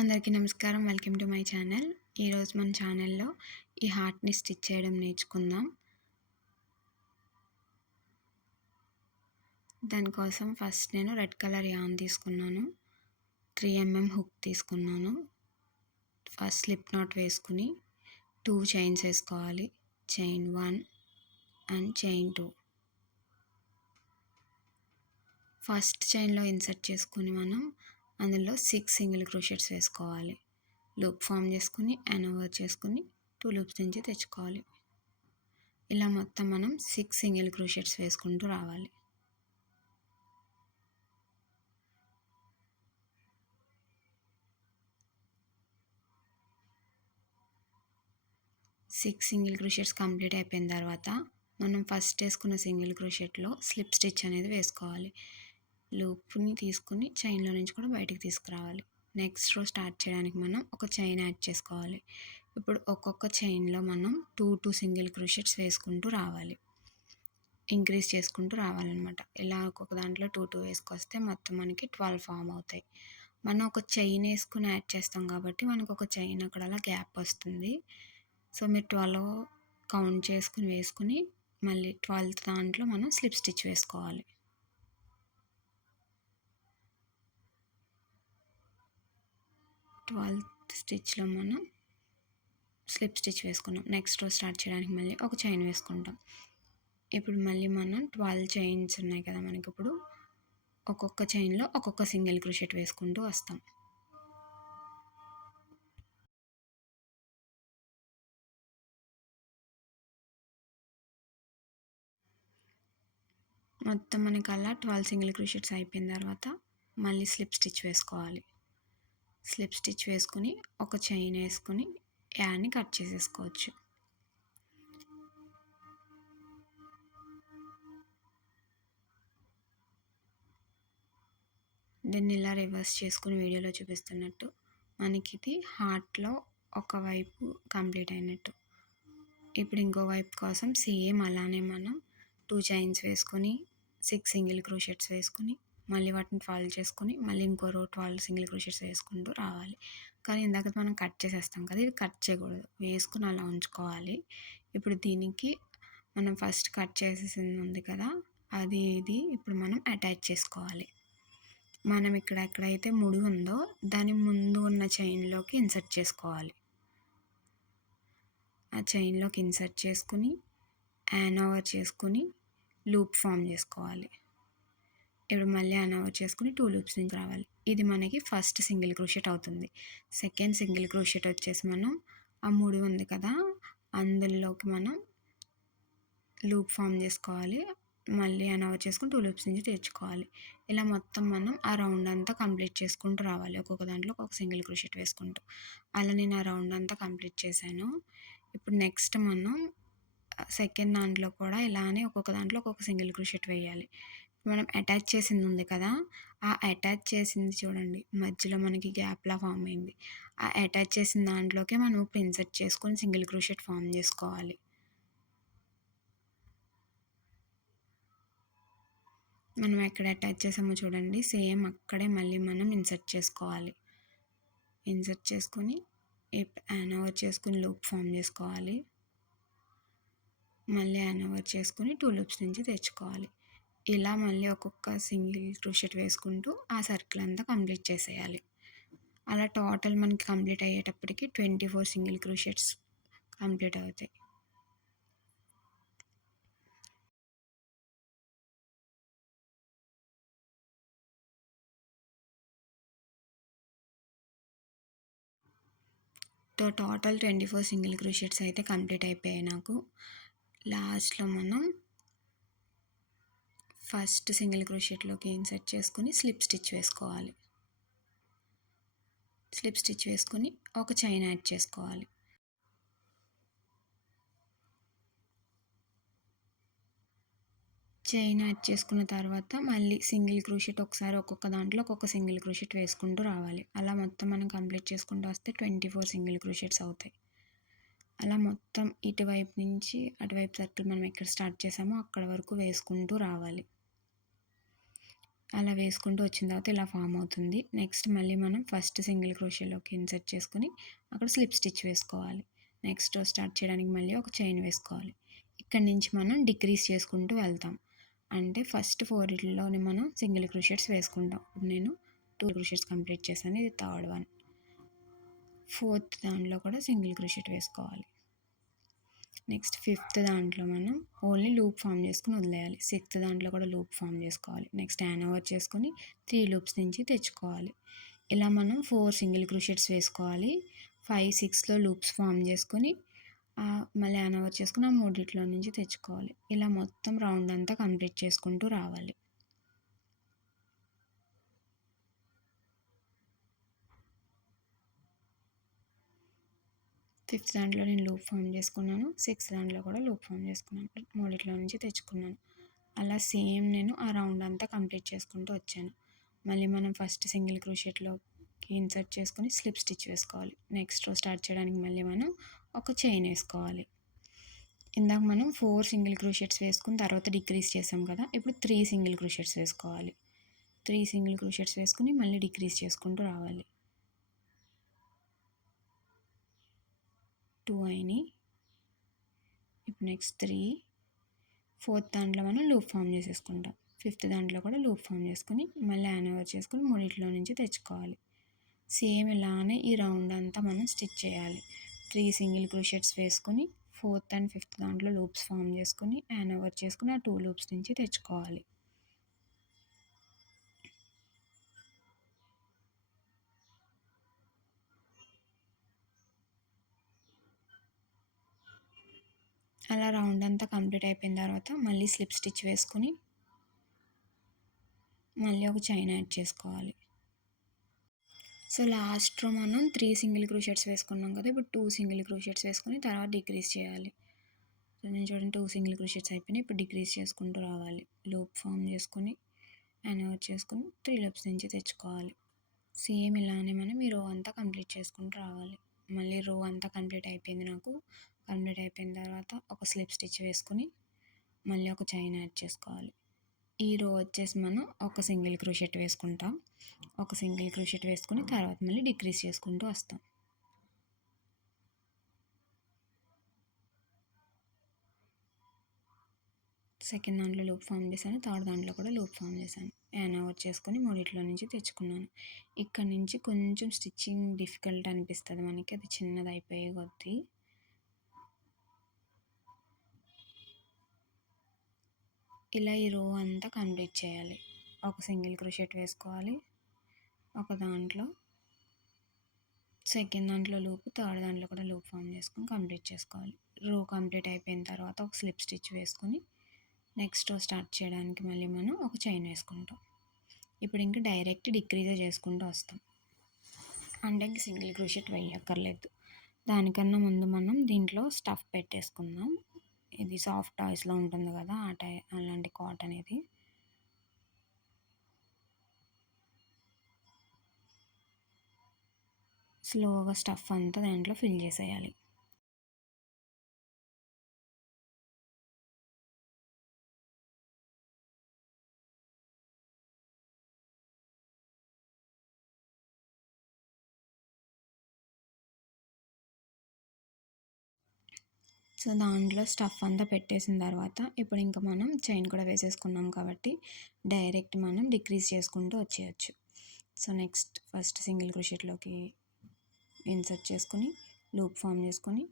అందరికీ నమస్కారం. Welcome to my channel. ఈరోజు మన ఛానల్‌లో ఈ హార్ట్‌ని స్టిచ్ చేయడం నేర్చుకుందాం. దానికోసం ఫస్ట్ నేను రెడ్ కలర్ యార్న్ తీసుకున్నాను. 3 హుక్ తీసుకున్నాను. ఫస్ట్ స్లిప్ నాట్ వేసుకుని 2 చైన్స్ వేసుకోవాలి. Chain 1 and chain 2. ఫస్ట్ చైన్‌లో ఇన్సర్ట్ చేసుకొని మనం అందులో 6 సింగిల్ క్రోషెట్స్ వేసుకోవాలి. లూప్ ఫామ్ చేసుకొని ఓవర్ చేసుకొని 2 లూప్స్ నుంచి తెచ్చుకోవాలి. ఇలా మొత్తం మనం 6 సింగిల్ క్రోషెట్స్ వేసుకుంటూ రావాలి. సిక్స్ సింగిల్ క్రోషెట్స్ కంప్లీట్ అయిపోయిన తర్వాత మనం ఫస్ట్ వేసుకున్న సింగిల్ క్రోషెట్లో స్లిప్ స్టిచ్ అనేది వేసుకోవాలి. లూప్ని తీసుకుని చైన్లో నుంచి కూడా బయటికి తీసుకురావాలి. నెక్స్ట్ రో స్టార్ట్ చేయడానికి మనం ఒక చైన్ యాడ్ చేసుకోవాలి. ఇప్పుడు ఒక్కొక్క చైన్లో మనం 2 సింగిల్ క్రోషెట్స్ వేసుకుంటూ రావాలి. ఇంక్రీజ్ చేసుకుంటూ రావాలన్నమాట. ఇలా ఒక్కొక్క దాంట్లో 2 వేసుకొస్తే మొత్తం మనకి 12 ఫామ్ అవుతాయి. మనం ఒక చైన్ వేసుకుని యాడ్ చేస్తాం కాబట్టి మనకు ఒక చైన్ అక్కడ అలా గ్యాప్ వస్తుంది. సో మీరు 12 కౌంట్ చేసుకుని వేసుకుని మళ్ళీ 12th దాంట్లో మనం స్లిప్ స్టిచ్ వేసుకోవాలి. ట్వెల్త్ స్టిచ్లో మనం స్లిప్ స్టిచ్ వేసుకున్నాం. నెక్స్ట్ రో స్టార్ట్ చేయడానికి మళ్ళీ ఒక చైన్ వేసుకుంటాం. ఇప్పుడు మళ్ళీ మనం 12 చైన్స్ ఉన్నాయి కదా మనకి. ఇప్పుడు ఒక్కొక్క చైన్లో ఒక్కొక్క సింగిల్ క్రోషెట్ వేసుకుంటూ వస్తాం. మొత్తం మనకి అలా 12 సింగిల్ క్రోషెట్స్ అయిపోయిన తర్వాత మళ్ళీ స్లిప్ స్టిచ్ వేసుకోవాలి. స్లిప్ స్టిచ్ వేసుకుని ఒక చైన్ వేసుకుని యాడ్ని కట్ చేసేసుకోవచ్చు. దీన్ని ఇలా రివర్స్ చేసుకుని వీడియోలో చూపిస్తున్నట్టు మనకి ఇది హార్ట్లో ఒకవైపు కంప్లీట్ అయినట్టు. ఇప్పుడు ఇంకో వైపు కోసం సేమ్ అలానే మనం 2 చైన్స్ వేసుకొని 6 సింగిల్ క్రోషెట్స్ వేసుకొని మళ్ళీ వాటిని ఫాల్డ్ చేసుకొని మళ్ళీ ఇంకో రో 12 సింగిల్ క్రోషెట్స్ వేసుకుంటూ రావాలి. కానీ ఇందాక మనం కట్ చేసేస్తాం కదా, ఇది కట్ చేయకూడదు, వేసుకుని అలా ఉంచుకోవాలి. ఇప్పుడు దీనికి మనం ఫస్ట్ కట్ చేసేసింది ఉంది కదా, అది ఇది ఇప్పుడు మనం అటాచ్ చేసుకోవాలి. మనం ఇక్కడ ఎక్కడైతే ముడి ఉందో దాని ముందు ఉన్న చైన్లోకి ఇన్సర్ట్ చేసుకోవాలి. ఆ చైన్లోకి ఇన్సర్ట్ చేసుకుని ఓవర్ చేసుకుని లూప్ ఫామ్ చేసుకోవాలి. ఇప్పుడు మళ్ళీ ఓవర్ చేసుకుని 2 లూప్స్ నుంచి రావాలి. ఇది మనకి ఫస్ట్ సింగిల్ క్రోషెట్ అవుతుంది. సెకండ్ సింగిల్ క్రోషెట్ వచ్చేసి మనం ఆ ముడి ఉంది కదా అందులోకి మనం లూప్ ఫామ్ చేసుకోవాలి. మళ్ళీ ఓవర్ చేసుకుని 2 లూప్స్ నుంచి తెచ్చుకోవాలి. ఇలా మొత్తం మనం ఆ రౌండ్ అంతా కంప్లీట్ చేసుకుంటూ రావాలి. ఒక్కొక్క దాంట్లో ఒక్కొక్క సింగిల్ క్రోషెట్ వేసుకుంటూ. అలా నేను ఆ రౌండ్ అంతా కంప్లీట్ చేశాను. ఇప్పుడు నెక్స్ట్ మనం సెకండ్ దాంట్లో కూడా ఇలానే ఒక్కొక్క దాంట్లో ఒక్కొక్క సింగిల్ క్రోషెట్ వేయాలి. మనం అటాచ్ చేసింది ఉంది కదా, ఆ అటాచ్ చేసింది చూడండి మధ్యలో మనకి గ్యాప్లా ఫామ్ అయింది. ఆ అటాచ్ చేసిన దాంట్లోకి మనం ఇప్పుడు ఇన్సర్ట్ చేసుకొని సింగిల్ క్రోషెట్ ఫామ్ చేసుకోవాలి. మనం ఎక్కడ అటాచ్ చేసామో చూడండి, సేమ్ అక్కడే మళ్ళీ మనం ఇన్సర్ట్ చేసుకోవాలి. ఇన్సర్ట్ చేసుకొని ఓవర్ చేసుకుని లూప్ ఫామ్ చేసుకోవాలి. మళ్ళీ ఓవర్ చేసుకుని 2 లూప్స్ నుంచి తెచ్చుకోవాలి. ఇలా మళ్ళీ ఒక్కొక్క సింగిల్ క్రోషెట్ వేసుకుంటూ ఆ సర్కిల్ అంతా కంప్లీట్ చేసేయాలి. అలా టోటల్ మనకి కంప్లీట్ అయ్యేటప్పటికి 24 సింగిల్ క్రోషెట్స్ కంప్లీట్ అవుతాయి. టోటల్ 24 సింగిల్ క్రోషెట్స్ అయితే కంప్లీట్ అయిపోయాయి నాకు. లాస్ట్లో మనం ఫస్ట్ సింగిల్ క్రోషెట్లోకి ఇన్సర్ట్ చేసుకుని స్లిప్ స్టిచ్ వేసుకోవాలి. స్లిప్ స్టిచ్ వేసుకొని ఒక చైన్ యాడ్ చేసుకోవాలి. చైన్ యాడ్ చేసుకున్న తర్వాత మళ్ళీ సింగిల్ క్రోషెట్ ఒకసారి ఒక్కొక్క దాంట్లో ఒక్కొక్క సింగిల్ క్రోషెట్ వేసుకుంటూ రావాలి. అలా మొత్తం మనం కంప్లీట్ చేసుకుంటూ వస్తే 24 సింగిల్ క్రోషెట్స్ అవుతాయి. అలా మొత్తం ఇటువైపు నుంచి అటువైపు సర్కిల్ మనం ఎక్కడ స్టార్ట్ చేసామో అక్కడ వరకు వేసుకుంటూ రావాలి. అలా వేసుకుంటూ వచ్చిన తర్వాత ఇలా ఫామ్ అవుతుంది. నెక్స్ట్ మళ్ళీ మనం ఫస్ట్ సింగిల్ క్రోషేలోకి ఇన్సర్ట్ చేసుకొని అక్కడ స్లిప్ స్టిచ్ వేసుకోవాలి. నెక్స్ట్ రో స్టార్ట్ చేయడానికి మళ్ళీ ఒక చైన్ వేసుకోవాలి. ఇక్కడి నుంచి మనం డిక్రీజ్ చేసుకుంటూ వెళ్తాం. అంటే ఫస్ట్ 4 ఇట్లలోనే మనం సింగిల్ క్రోషెట్స్ వేసుకుంటాం. ఇప్పుడు నేను 2 క్రోషెట్స్ కంప్లీట్ చేశాను. ఇది థర్డ్ వన్. ఫోర్త్ దాంట్లో కూడా సింగిల్ క్రోషెట్ వేసుకోవాలి. నెక్స్ట్ ఫిఫ్త్ దాంట్లో మనం ఓన్లీ లూప్ ఫామ్ చేసుకుని వదిలేయాలి. సిక్స్త్ దాంట్లో కూడా లూప్ ఫామ్ చేసుకోవాలి. నెక్స్ట్ హ్యాండ్ ఓవర్ చేసుకొని 3 లూప్స్ నుంచి తెచ్చుకోవాలి. ఇలా మనం 4 సింగిల్ క్రోషెట్స్ వేసుకోవాలి. 5, 6లో లూప్స్ ఫామ్ చేసుకొని మళ్ళీ హ్యాండ్ ఓవర్ చేసుకుని ఆ మూడిట్లో నుంచి తెచ్చుకోవాలి. ఇలా మొత్తం రౌండ్ అంతా కంప్లీట్ చేసుకుంటూ రావాలి. ఫిఫ్త్ దాంట్లో నేను లూప్ ఫామ్ చేసుకున్నాను. సిక్స్త్ దాంట్లో కూడా లూప్ ఫామ్ చేసుకున్నాను. మూడిట్లో నుంచి తెచ్చుకున్నాను. అలా సేమ్ నేను ఆ రౌండ్ అంతా కంప్లీట్ చేసుకుంటూ వచ్చాను. మళ్ళీ మనం ఫస్ట్ సింగిల్ క్రోషెట్లోకి ఇన్సర్ట్ చేసుకొని స్లిప్ స్టిచ్ వేసుకోవాలి. నెక్స్ట్ రో స్టార్ట్ చేయడానికి మళ్ళీ మనం ఒక చైన్ వేసుకోవాలి. ఇందాక మనం 4 సింగిల్ క్రోషెట్స్ వేసుకుని తర్వాత డిక్రీజ్ చేసాం కదా, ఇప్పుడు 3 సింగిల్ క్రోషెట్స్ వేసుకోవాలి. 3 సింగిల్ క్రోషెట్స్ వేసుకుని మళ్ళీ డిక్రీజ్ చేసుకుంటూ రావాలి. 2 అయినాయి. ఇప్పుడు నెక్స్ట్ 3. ఫోర్త్ దాంట్లో మనం లూప్ ఫామ్ చేసేసుకుంటాం. ఫిఫ్త్ దాంట్లో కూడా లూప్ ఫామ్ చేసుకుని మళ్ళీ హ్యాండ్ ఓవర్ చేసుకుని మూడిట్లో నుంచి తెచ్చుకోవాలి. సేమ్ ఇలానే ఈ రౌండ్ అంతా మనం స్టిచ్ చేయాలి. 3 సింగిల్ క్రోషెట్స్ వేసుకుని ఫోర్త్ అండ్ ఫిఫ్త్ దాంట్లో లూప్స్ ఫామ్ చేసుకుని హ్యాండ్ ఓవర్ చేసుకుని ఆ 2 లూప్స్ నుంచి తెచ్చుకోవాలి. అలా రౌండ్ అంతా కంప్లీట్ అయిపోయిన తర్వాత మళ్ళీ స్లిప్ స్టిచ్ వేసుకుని మళ్ళీ ఒక చైన్ యాడ్ చేసుకోవాలి. సో లాస్ట్లో మనం 3 సింగిల్ క్రోషెట్స్ వేసుకున్నాం కదా, ఇప్పుడు 2 సింగిల్ క్రోషెట్స్ వేసుకొని తర్వాత డిక్రీజ్ చేయాలి. సో నేను చూడండి 2 సింగిల్ క్రోషెట్స్ అయిపోయినాయి. ఇప్పుడు డిక్రీజ్ చేసుకుంటూ రావాలి. లూప్ ఫామ్ చేసుకొని హ్యాండ్ ఓవర్ చేసుకొని 3 లూప్స్ నుంచి తెచ్చుకోవాలి. సేమ్ ఇలానే మనం ఈ రో అంతా కంప్లీట్ చేసుకుంటూ రావాలి. మళ్ళీ రో అంతా కంప్లీట్ అయిపోయింది నాకు. కంప్లీట్ అయిపోయిన తర్వాత ఒక స్లిప్ స్టిచ్ వేసుకొని మళ్ళీ ఒక చైన్ యాడ్ చేసుకోవాలి. ఈ రో వచ్చేసి మనం ఒక సింగిల్ క్రోషెట్ వేసుకుంటాం. ఒక సింగిల్ క్రోషెట్ వేసుకుని తర్వాత మళ్ళీ డిక్రీజ్ చేసుకుంటూ వస్తాం. సెకండ్ దాంట్లో లూప్ ఫామ్ చేశాను. థర్డ్ దాంట్లో కూడా లూప్ ఫామ్ చేశాను. హ్యాండ్ ఓవర్ చేసుకొని మూడిట్లో నుంచి తెచ్చుకున్నాను. ఇక్కడ నుంచి కొంచెం స్టిచ్చింగ్ డిఫికల్ట్ అనిపిస్తుంది మనకి, అది చిన్నది అయిపోయే కొద్దీ. ఇలా ఈ రో అంతా కంప్లీట్ చేయాలి. ఒక సింగిల్ క్రోషెట్ వేసుకోవాలి. ఒక దాంట్లో సెకండ్ దాంట్లో లూప్, థర్డ్ దాంట్లో కూడా లూప్ ఫామ్ చేసుకొని కంప్లీట్ చేసుకోవాలి. రో కంప్లీట్ అయిపోయిన తర్వాత ఒక స్లిప్ స్టిచ్ వేసుకొని నెక్స్ట్ రో స్టార్ట్ చేయడానికి మళ్ళీ మనం ఒక చైన్ వేసుకుంటాం. ఇప్పుడు ఇంకా డైరెక్ట్ డిక్రీజే చేసుకుంటూ వస్తాం. అంటే ఇంక సింగిల్ క్రోషెట్ వేయక్కర్లేదు. దానికన్నా ముందు మనం దీంట్లో స్టఫ్ పెట్టేసుకుందాం. ఇది సాఫ్ట్ టాయ్స్లో ఉంటుంది కదా, అలాంటి కాటన్ ఇది. స్లోగా స్టఫ్ అంతా దాంట్లో ఫిల్ చేసేయాలి. సో దాంట్లో స్టఫ్ అంతా పెట్టేసిన తర్వాత ఇప్పుడు ఇంకా మనం చైన్ కూడా వేసేసుకున్నాం కాబట్టి డైరెక్ట్ మనం డిక్రీజ్ చేసుకుంటూ వచ్చేయచ్చు. సో నెక్స్ట్ ఫస్ట్ సింగిల్ క్రోషెట్లోకి ఇన్సర్ట్ చేసుకుని లూప్ ఫామ్ చేసుకొని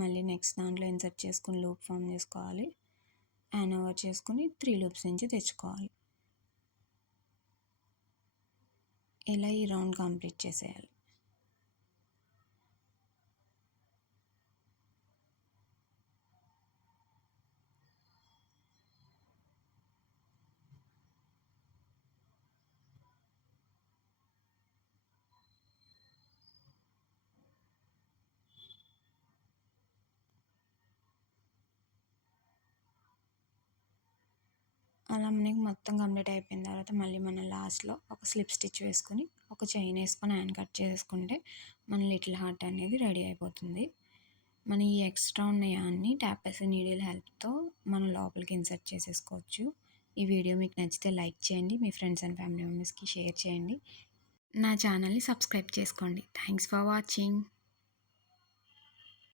మళ్ళీ నెక్స్ట్ దాంట్లో ఇన్సర్ట్ చేసుకుని లూప్ ఫామ్ చేసుకోవాలి. హ్యాండ్ ఓవర్ చేసుకుని 3 లూప్స్ నుంచి తెచ్చుకోవాలి. ఇలా ఈ రౌండ్ కంప్లీట్ చేసేయాలి. అలా మనకి మొత్తం కంప్లీట్ అయిపోయిన తర్వాత మళ్ళీ మనం లాస్ట్లో ఒక స్లిప్ స్టిచ్ వేసుకొని ఒక చైన్ వేసుకొని హ్యాండ్ కట్ చేసుకుంటే మన లిటిల్ హార్ట్ అనేది రెడీ అయిపోతుంది. మన ఈ ఎక్స్ట్రా ఉన్న యాన్ని ట్యాపెస్ట్రీ నీడిల్ హెల్ప్తో మనం లోపలికి ఇన్సర్ట్ చేసేసుకోవచ్చు. ఈ వీడియో మీకు నచ్చితే లైక్ చేయండి. మీ ఫ్రెండ్స్ అండ్ ఫ్యామిలీ మెంబర్స్‌కి షేర్ చేయండి. నా ఛానల్‌ని సబ్స్క్రైబ్ చేసుకోండి. Thanks for watching.